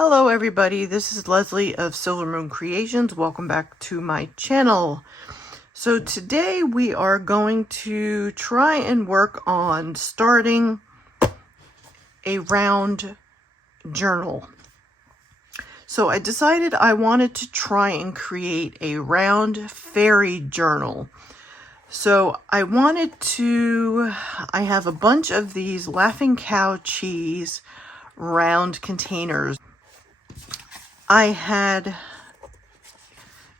Hello everybody, this is Leslie of Silver Moon Creations. Welcome back to my channel. So today we are going to try and work on starting a round journal. So I decided I wanted to try and create a round fairy journal. So I have a bunch of these Laughing Cow cheese round containers. I had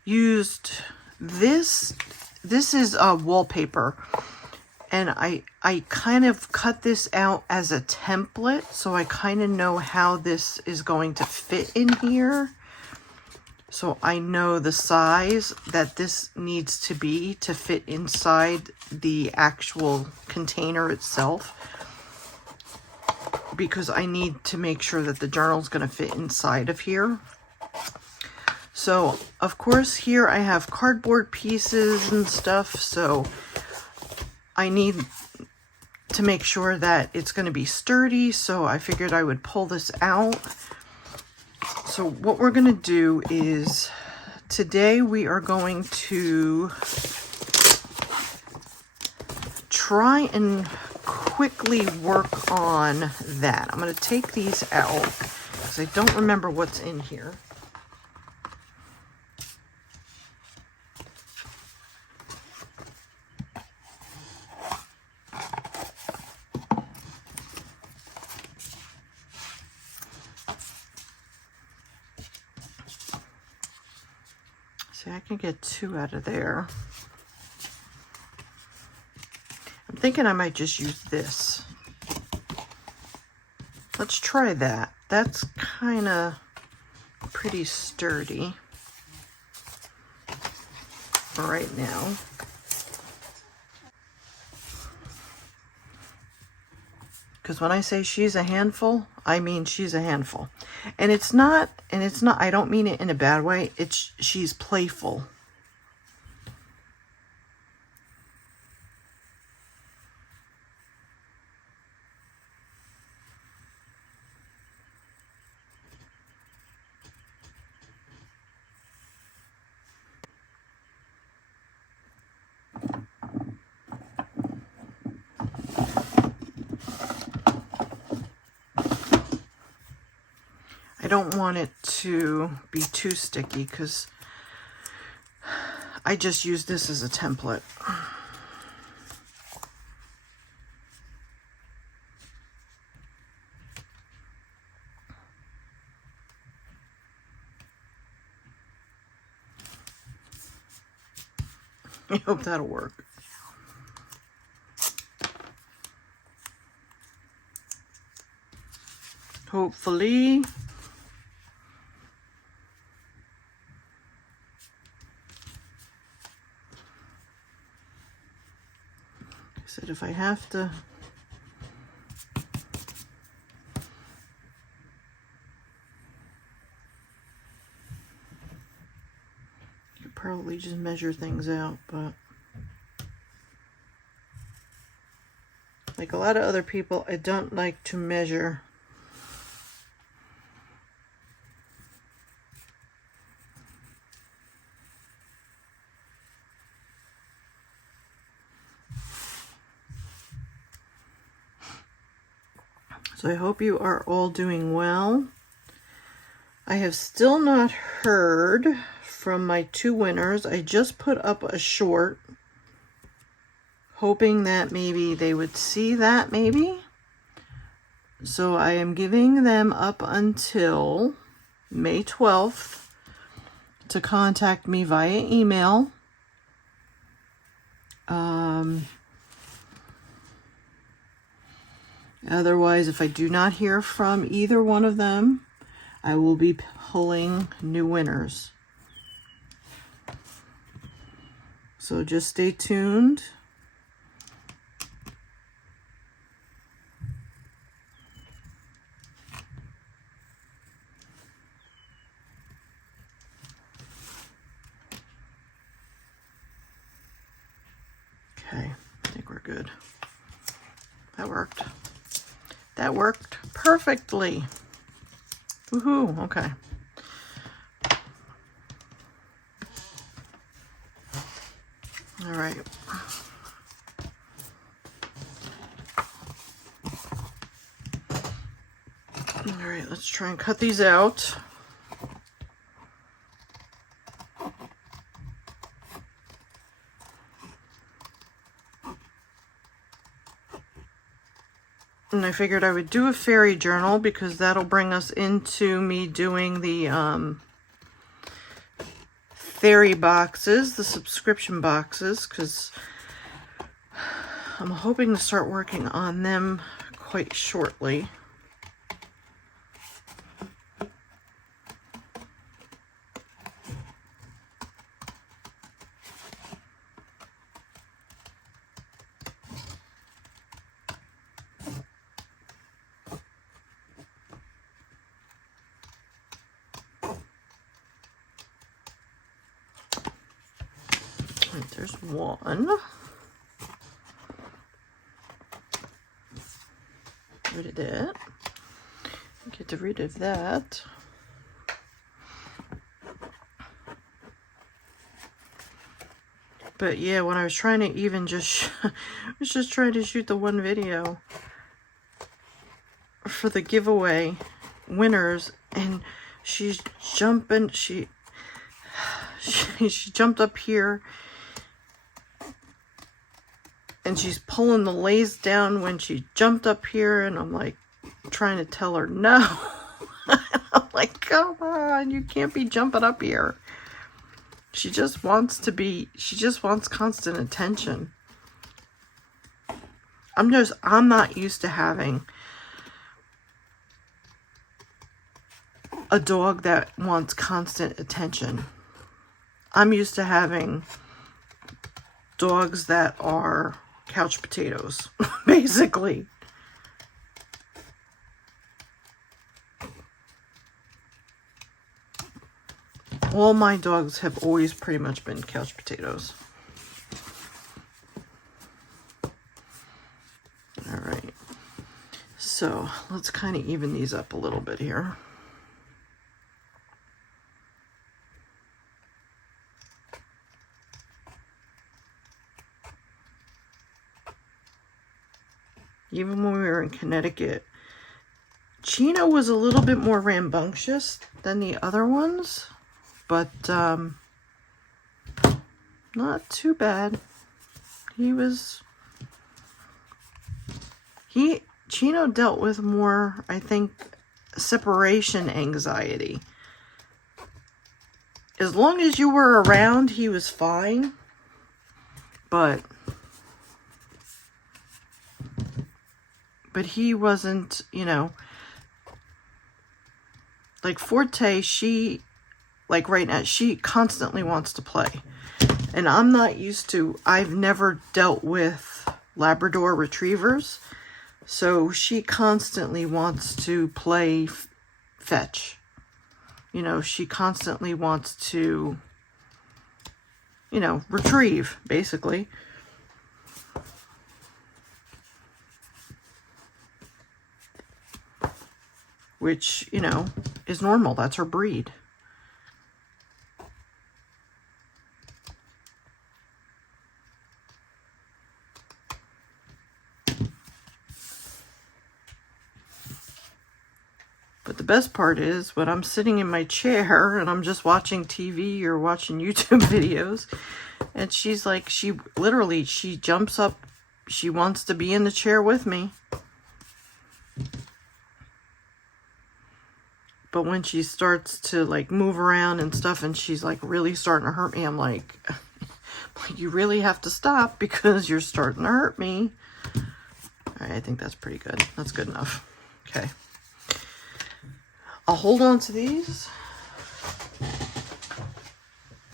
used this is a wallpaper, and I kind of cut this out as a template, so I kind of know how this is going to fit in here. So I know the size that this needs to be to fit inside the actual container itself, because I need to make sure that the journal is going to fit inside of here. So, of course, here I have cardboard pieces and stuff, so I need to make sure that it's going to be sturdy, so I figured I would pull this out. So what we're going to do is, today we are going to try and quickly work on that. I'm going to take these out because I don't remember what's in here. See, I can get 2 out of there. I'm thinking I might just use this. Let's try that. That's kind of pretty sturdy for right now. Because when I say she's a handful, I mean she's a handful. And it's not, I don't mean it in a bad way. She's playful. I don't want it to be too sticky because I just use this as a template. I hope that'll work. Hopefully. I said if I have to probably just measure things out, but like a lot of other people, I don't like to measure. So I hope you are all doing well. I have still not heard from my 2 winners. I just put up a short, hoping that maybe they would see that, maybe. So I am giving them up until May 12th to contact me via email. Otherwise, if I do not hear from either one of them, I will be pulling new winners. So just stay tuned. Okay, I think we're good. That worked. That worked perfectly. Woohoo, okay. All right. All right, let's try and cut these out. And I figured I would do a fairy journal because that'll bring us into me doing the fairy boxes, the subscription boxes, because I'm hoping to start working on them quite shortly. Right, there's one. Rid of it. Get rid of that. But yeah, when I was trying to even just, I was just trying to shoot the one video for the giveaway winners, and she's jumping, she jumped up here, and she's pulling the lace down when she jumped up here, and I'm like trying to tell her no. I'm like, come on, you can't be jumping up here. She just wants to be, she just wants constant attention. I'm not used to having a dog that wants constant attention. I'm used to having dogs that are couch potatoes, basically. All my dogs have always pretty much been couch potatoes. All right. So let's kind of even these up a little bit here. Even when we were in Connecticut, Chino was a little bit more rambunctious than the other ones, but not too bad. Chino dealt with more, I think, separation anxiety. As long as you were around, he was fine, but he wasn't, you know, like Forte, she, like right now, she constantly wants to play. And I'm not used to, I've never dealt with Labrador retrievers, so she constantly wants to play fetch. You know, she constantly wants to, you know, retrieve, basically. Which, you know, is normal. That's her breed. But the best part is when I'm sitting in my chair and I'm just watching TV or watching YouTube videos, and she's like, she jumps up. She wants to be in the chair with me. But when she starts to like move around and stuff, and she's like really starting to hurt me, I'm like, you really have to stop because you're starting to hurt me. All right, I think that's pretty good. That's good enough. Okay. I'll hold on to these,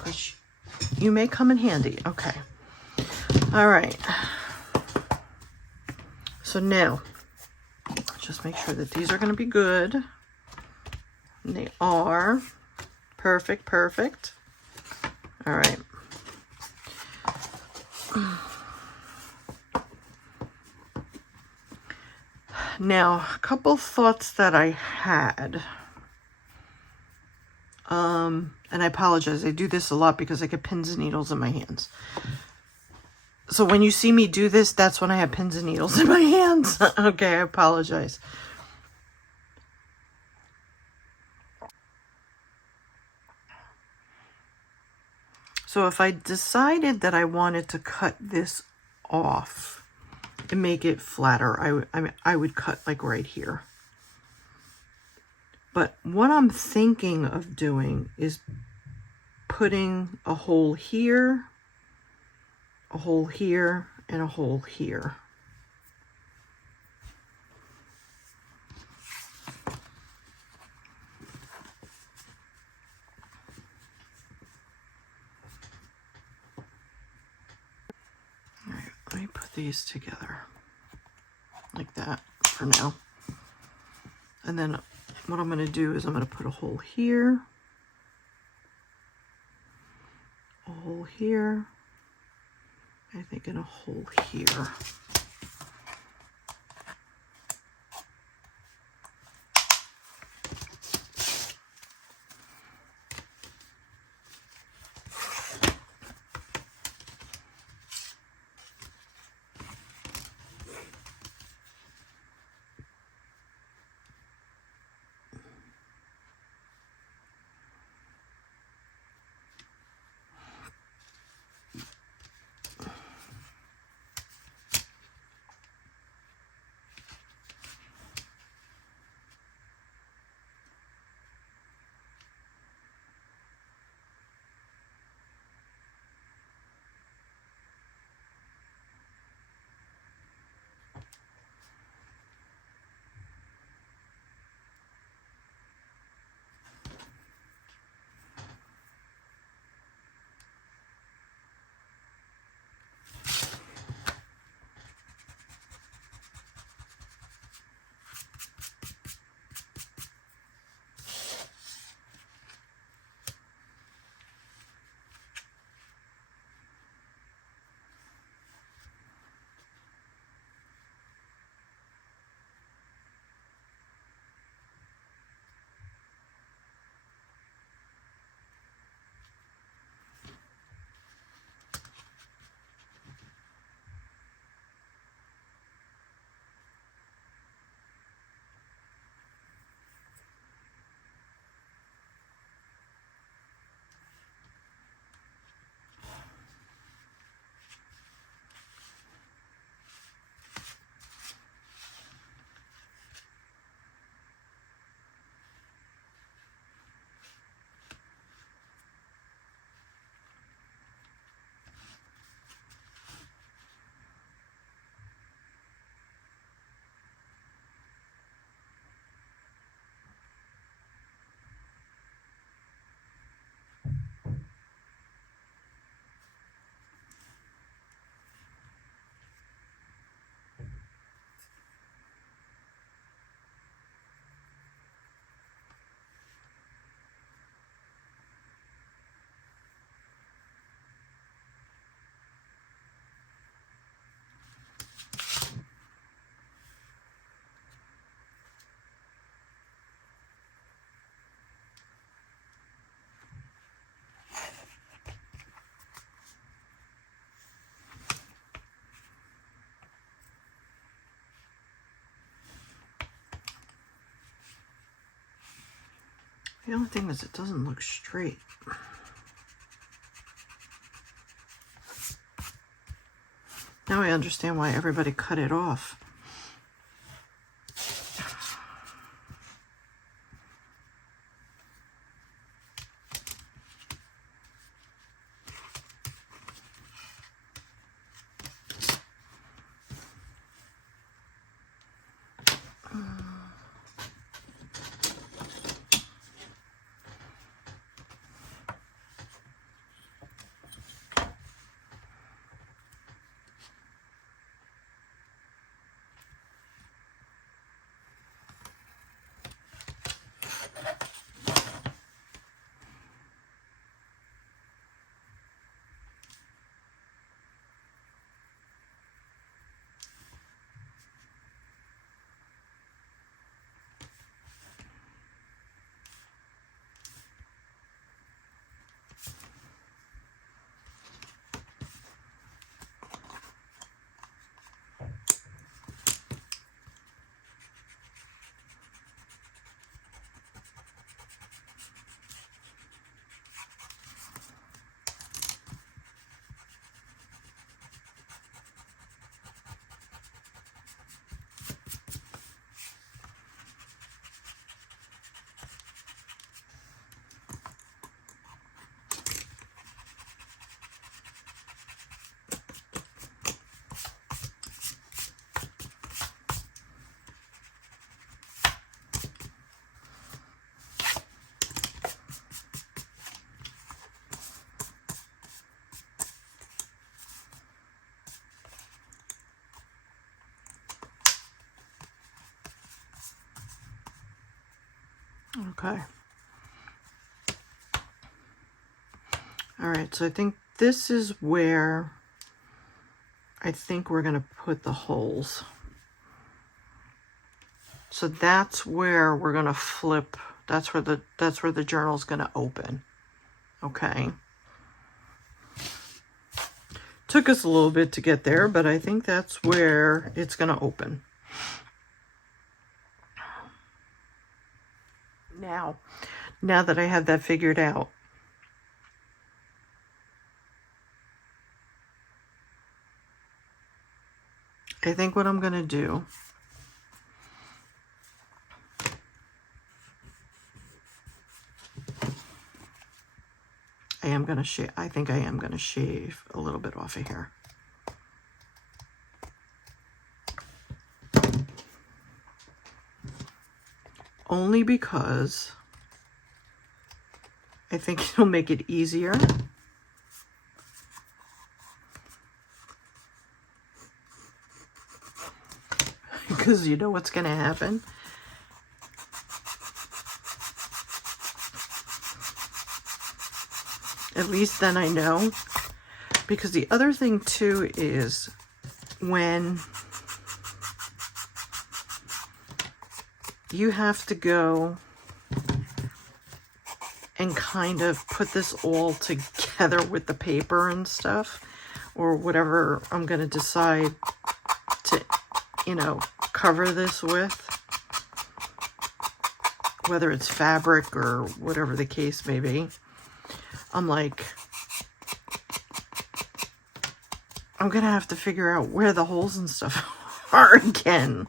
which you may come in handy. Okay. All right. So now, just make sure that these are going to be good. And they are. Perfect, perfect. All right. Now, a couple thoughts that I had. And I apologize, I do this a lot because I get pins and needles in my hands. So when you see me do this, that's when I have pins and needles in my hands. Okay, I apologize. So if I decided that I wanted to cut this off and make it flatter, I would cut like right here. But what I'm thinking of doing is putting a hole here, a hole here, and a hole here. All right, let me put these together like that for now. And then what I'm going to do is I'm going to put a hole here, a hole here, I think, and a hole here. The only thing is it doesn't look straight. Now I understand why everybody cut it off. Okay. All right, so I think this is where I think we're going to put the holes. So that's where we're going to flip. That's where the journal's going to open. Okay. Took us a little bit to get there, but I think that's where it's going to open. Now that I have that figured out, I think what I'm going to do, I think I am going to shave a little bit off of here. Only because I think it'll make it easier. Because you know what's going to happen. At least then I know. Because the other thing too is when you have to go and kind of put this all together with the paper and stuff, or whatever I'm going to decide to, you know, cover this with, whether it's fabric or whatever the case may be. I'm like, I'm going to have to figure out where the holes and stuff are again.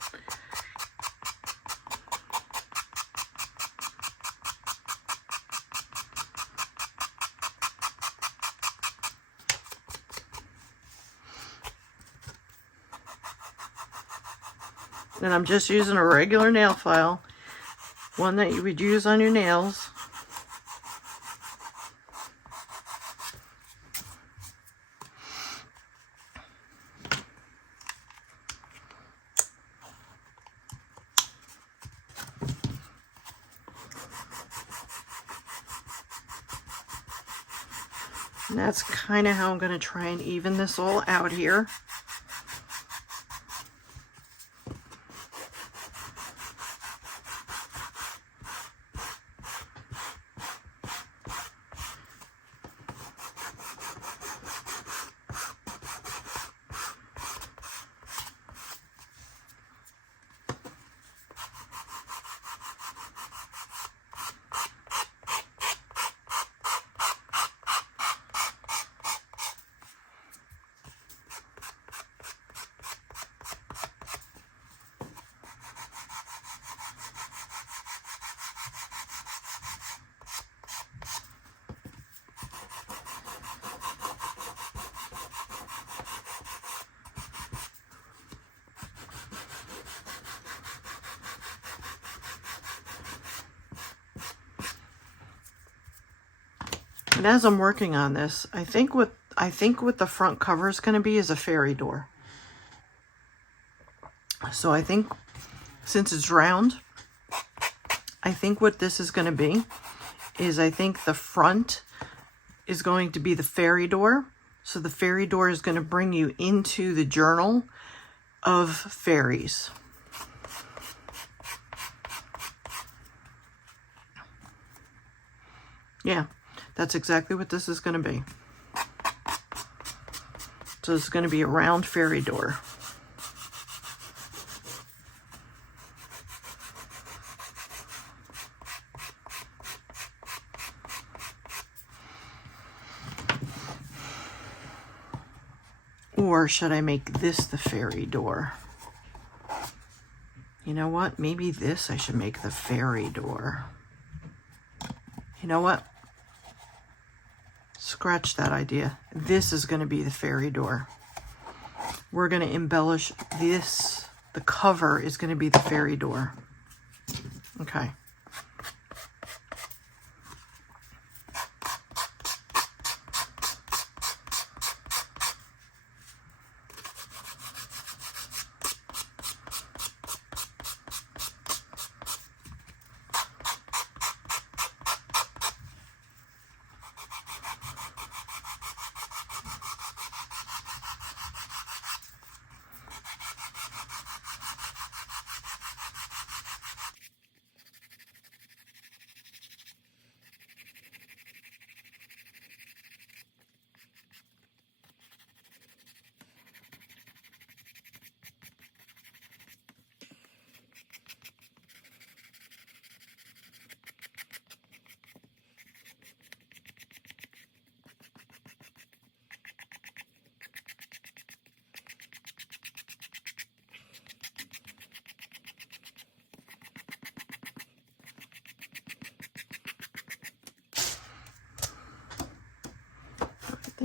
And I'm just using a regular nail file, one that you would use on your nails. And that's kind of how I'm going to try and even this all out here. And as I'm working on this, I think what the front cover is going to be is a fairy door. So I think since it's round, I think what this is going to be is I think the front is going to be the fairy door. So the fairy door is going to bring you into the journal of fairies. Yeah. That's exactly what this is going to be. So it's going to be a round fairy door. Or should I make this the fairy door? You know what? Maybe this I should make the fairy door. You know what? Scratch that idea. This is going to be the fairy door. We're going to embellish this. The cover is going to be the fairy door. Okay.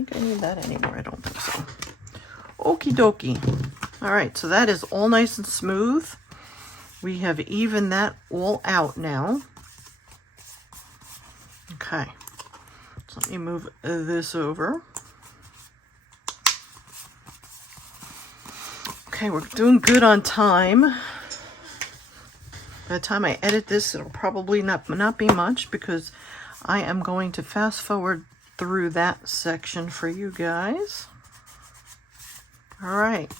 think I need that anymore. I don't think so. Okie dokie. All right, so that is all nice and smooth. We have evened that all out now. Okay, so let me move this over. Okay, we're doing good on time. By the time I edit this, it'll probably not be much because I am going to fast forward through that section for you guys. All right.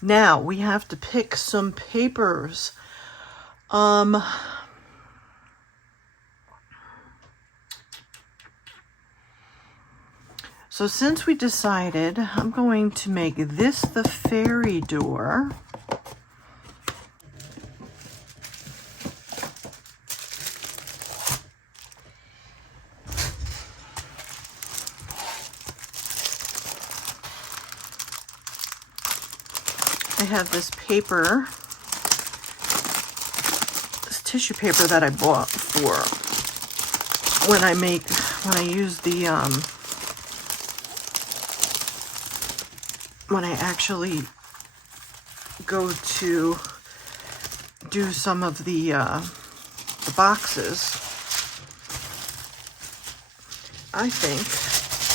Now we have to pick some papers. So since we decided, I'm going to make this the fairy door. I have this paper, this tissue paper that I bought for when I use the, when I actually go to do some of the boxes. I think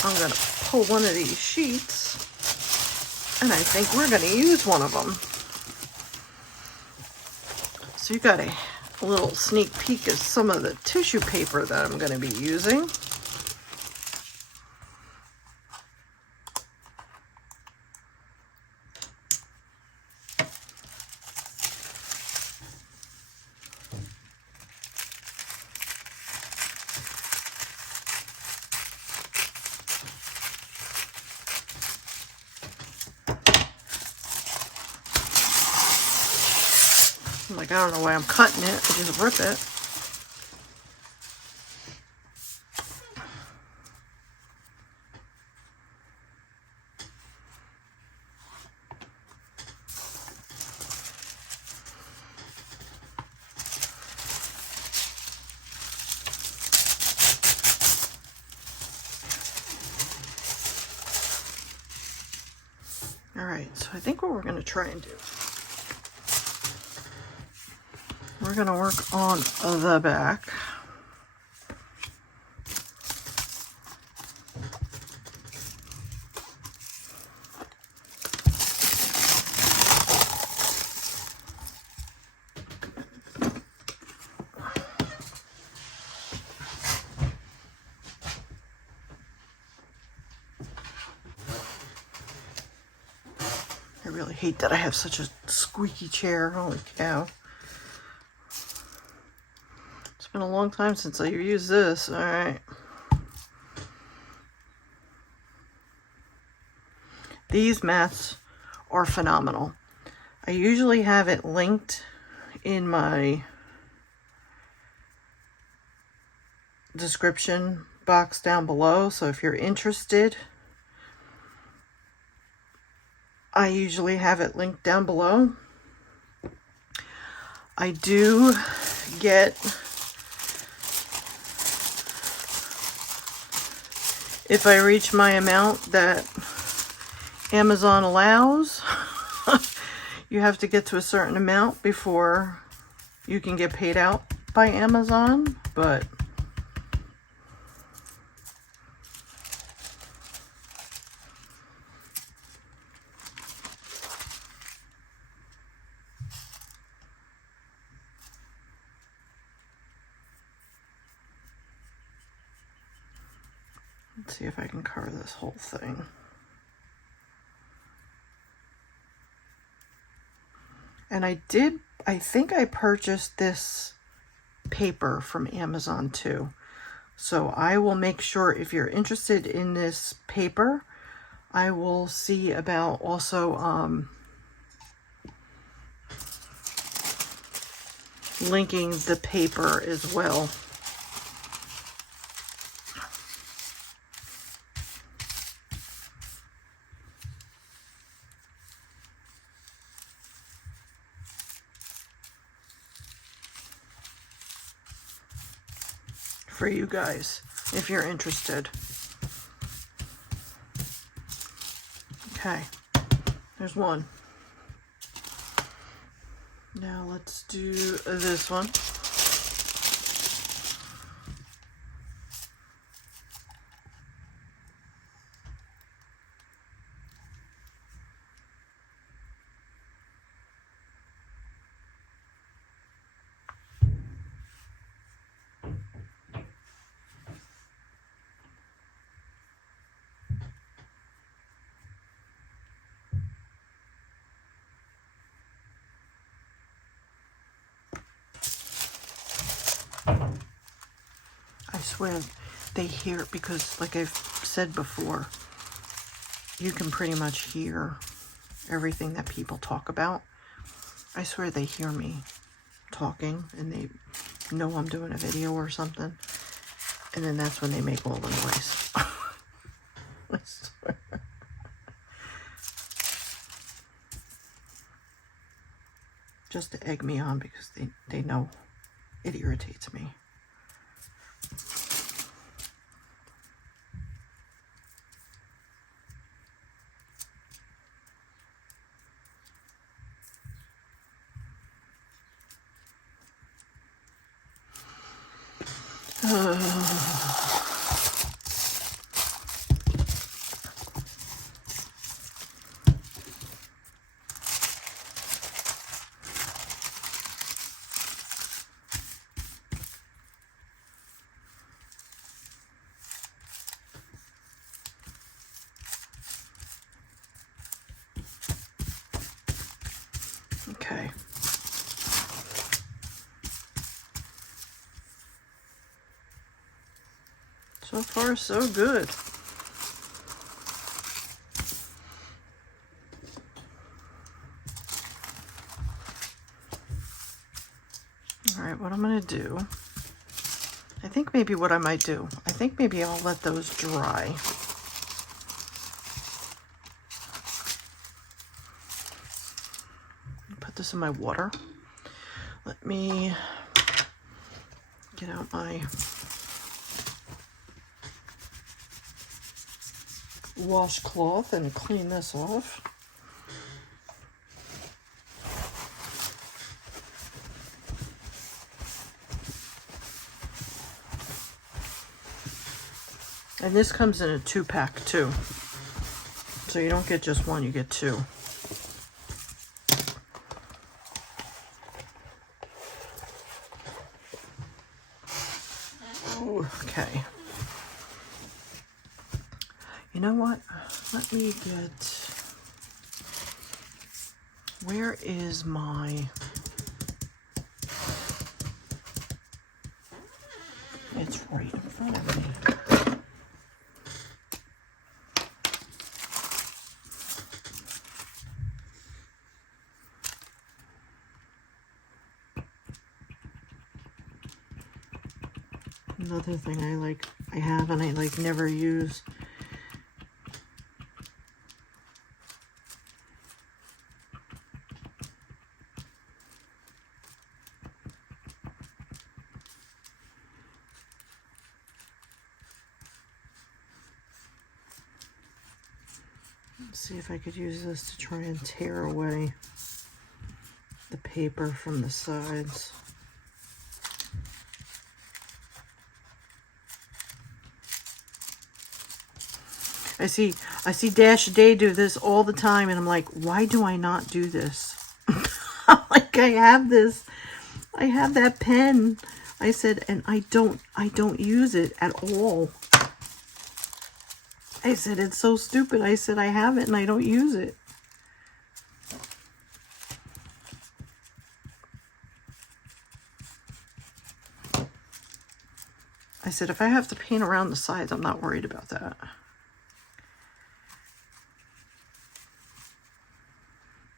I'm going to pull one of these sheets, and I think we're going to use one of them. So you got a little sneak peek of some of the tissue paper that I'm going to be using. Like, I don't know why I'm cutting it. I just rip it. All right, so I think what we're going to try and do, we're going to work on the back. I really hate that I have such a squeaky chair. Holy cow. It's been a long time since I used this. All right. These mats are phenomenal. I usually have it linked in my description box down below, so if you're interested, I usually have it linked down below. I do get, if I reach my amount that Amazon allows, you have to get to a certain amount before you can get paid out by Amazon, but let's see if I can cover this whole thing. And I think I purchased this paper from Amazon too. So I will make sure, if you're interested in this paper, I will see about also linking the paper as well. For you guys, if you're interested. Okay, there's one. Now let's do this one. I swear they hear, because like I've said before, you can pretty much hear everything that people talk about. I swear they hear me talking and they know I'm doing a video or something. And then that's when they make all the noise. I swear. Just to egg me on, because they know it irritates me. Okay. So far, so good. All right, what I'm going to do, I think maybe what I might do, I think maybe I'll let those dry. Put this in my water. Let me get out my washcloth and clean this off. And this comes in a 2-pack too. So you don't get just one, you get two. Ooh, okay. You know what? Let me get... Where is my... It's right in front of me. Another thing I have and I never use. Let's see if I could use this to try and tear away the paper from the sides. I see Dash Day do this all the time, and I'm like, why do I not do this? Like, I have that pen. I said, and I don't use it at all. I said, it's so stupid. I said, I have it and I don't use it. I said, if I have to paint around the sides, I'm not worried about that.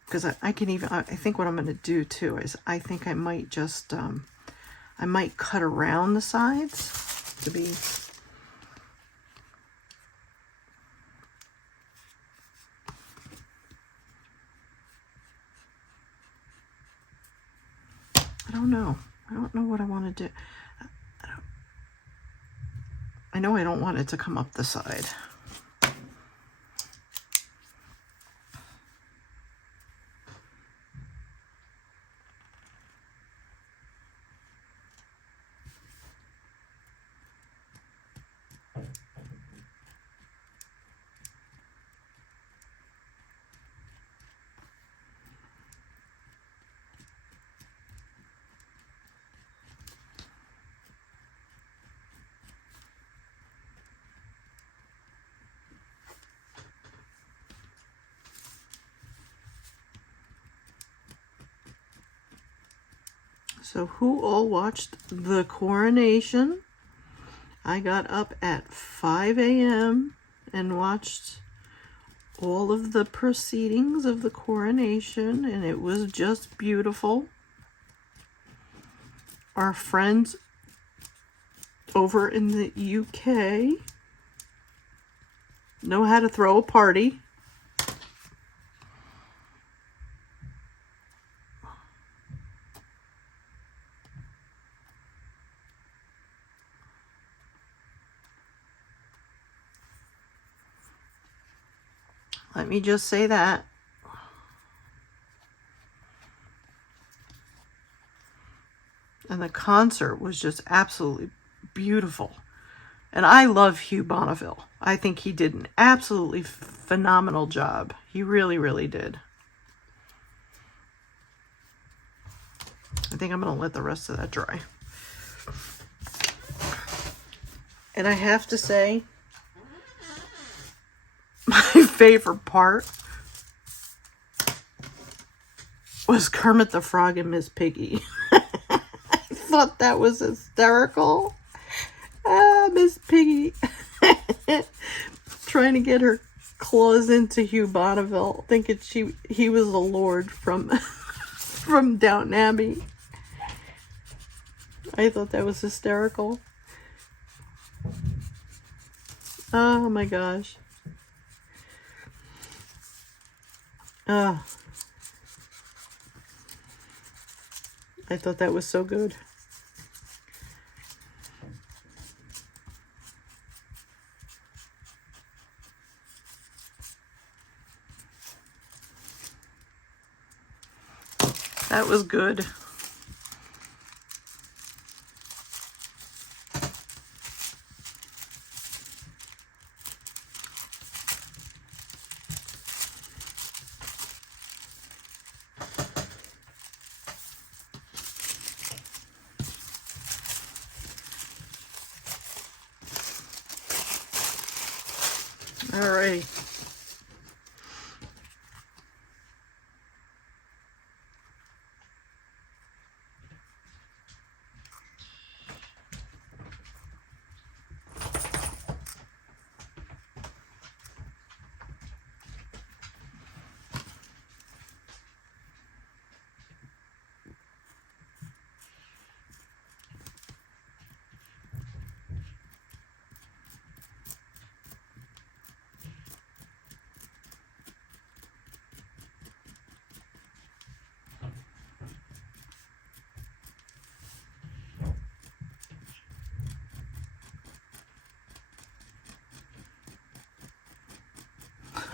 Because I can even, I think what I'm going to do too is I think I might just, I might cut around the sides to be, I don't know. I don't know what I want to do. I know I don't want it to come up the side. So who all watched the coronation? I got up at 5 a.m. and watched all of the proceedings of the coronation, and it was just beautiful. Our friends over in the UK know how to throw a party. Let me just say that. And the concert was just absolutely beautiful. And I love Hugh Bonneville. I think he did an absolutely phenomenal job. He really, really did. I think I'm going to let the rest of that dry. And I have to say, my favorite part was Kermit the Frog and Miss Piggy. I thought that was hysterical. Miss Piggy trying to get her claws into Hugh Bonneville, thinking he was the Lord from from Downton Abbey. I thought that was hysterical. Oh my gosh. I thought that was so good. That was good. All right.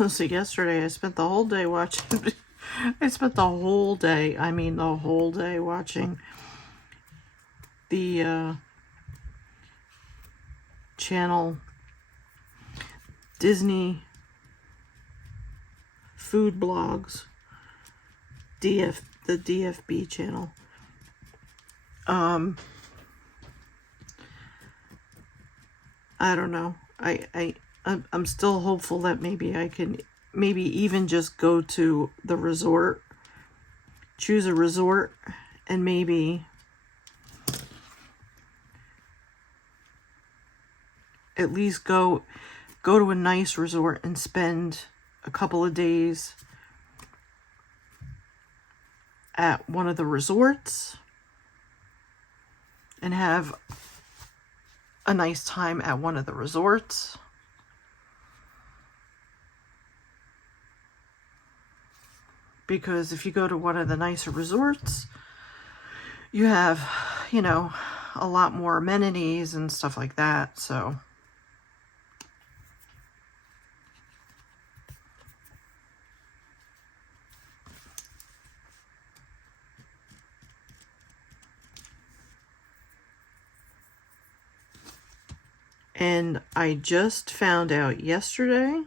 So yesterday I spent the whole day watching, I mean the whole day watching the channel Disney food blogs, the DFB channel. I don't know. I'm still hopeful that maybe I can even just go to the resort, choose a resort, and maybe at least go to a nice resort and spend a couple of days at one of the resorts and have a nice time at one of the resorts. Because if you go to one of the nicer resorts, you have, you know, a lot more amenities and stuff like that, so. And I just found out yesterday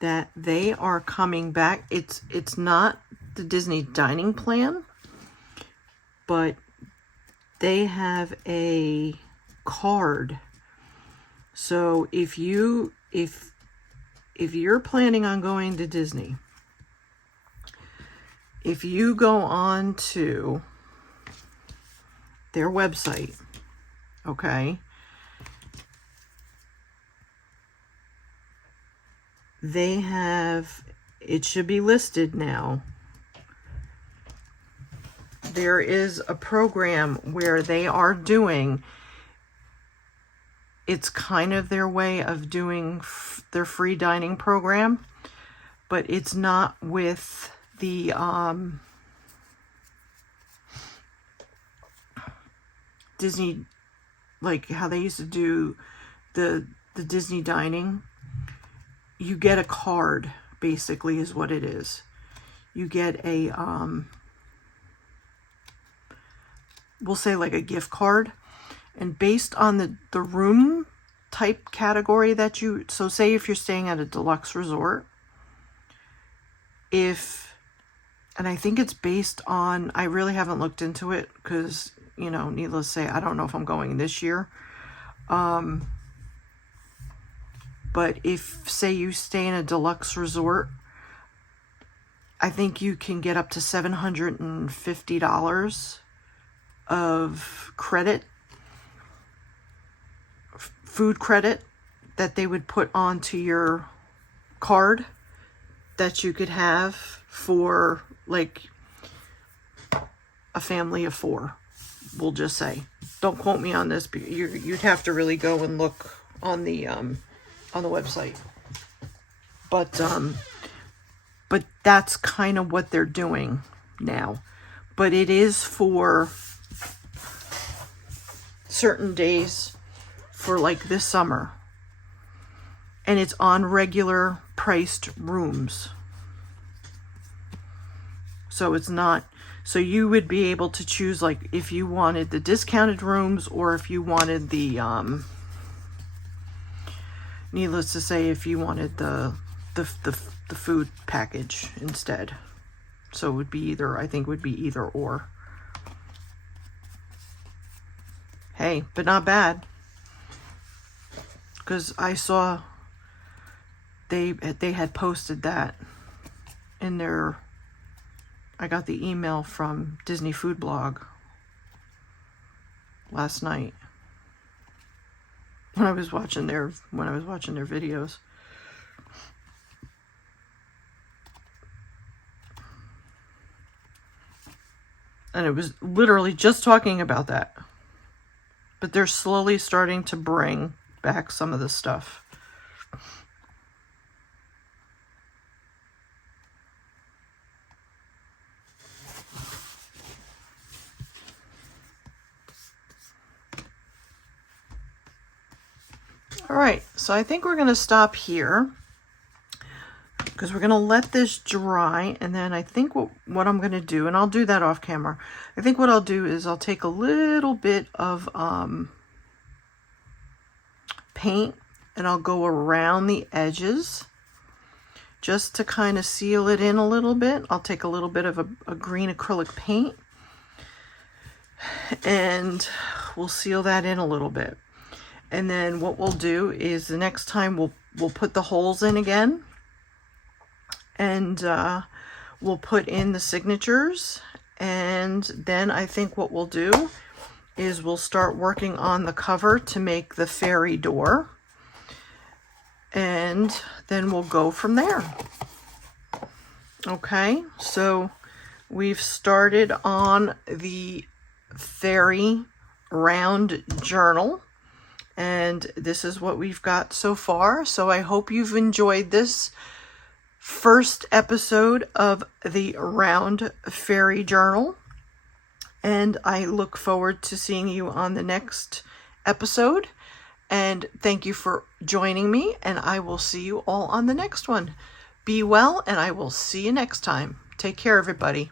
that they are coming back. It's not the Disney dining plan, but they have a card. So if you're planning on going to Disney, if you go on to their website, okay, they have, it should be listed now. There is a program where they are doing, it's kind of their way of doing their free dining program, but it's not with the Disney, like how they used to do the Disney dining. You get a card, basically, is what it is. You get a we'll say like a gift card, and based on the room type category that you, so say if you're staying at a deluxe resort, and I think it's based on, I really haven't looked into it because, you know, needless to say, I don't know if I'm going this year. But if, say, you stay in a deluxe resort, I think you can get up to $750 of credit, food credit, that they would put onto your card that you could have for like a family of 4, we'll just say. Don't quote me on this, but you'd have to really go and look on the website. But that's kind of what they're doing now. But it is for certain days for like this summer. And it's on regular priced rooms. So it's not, so you would be able to choose like if you wanted the discounted rooms or if you wanted the, needless to say, if you wanted the food package instead. So it would be either, I think would be either or. Hey, but not bad. Because I saw they had posted that in their, I got the email from Disney Food Blog last night when I was watching their videos. And it was literally just talking about that. But they're slowly starting to bring back some of the stuff. All right, so I think we're going to stop here because we're going to let this dry, and then I think what I'm going to do, and I'll do that off camera, I think what I'll do is I'll take a little bit of paint and I'll go around the edges just to kind of seal it in a little bit. I'll take a little bit of a green acrylic paint and we'll seal that in a little bit. And then what we'll do is the next time we'll put the holes in again, and we'll put in the signatures. And then I think what we'll do is we'll start working on the cover to make the fairy door, and then we'll go from there. Okay, so we've started on the fairy round journal. And this is what we've got so far. So I hope you've enjoyed this first episode of the Round Fairy Journal. And I look forward to seeing you on the next episode. And thank you for joining me. And I will see you all on the next one. Be well, and I will see you next time. Take care, everybody.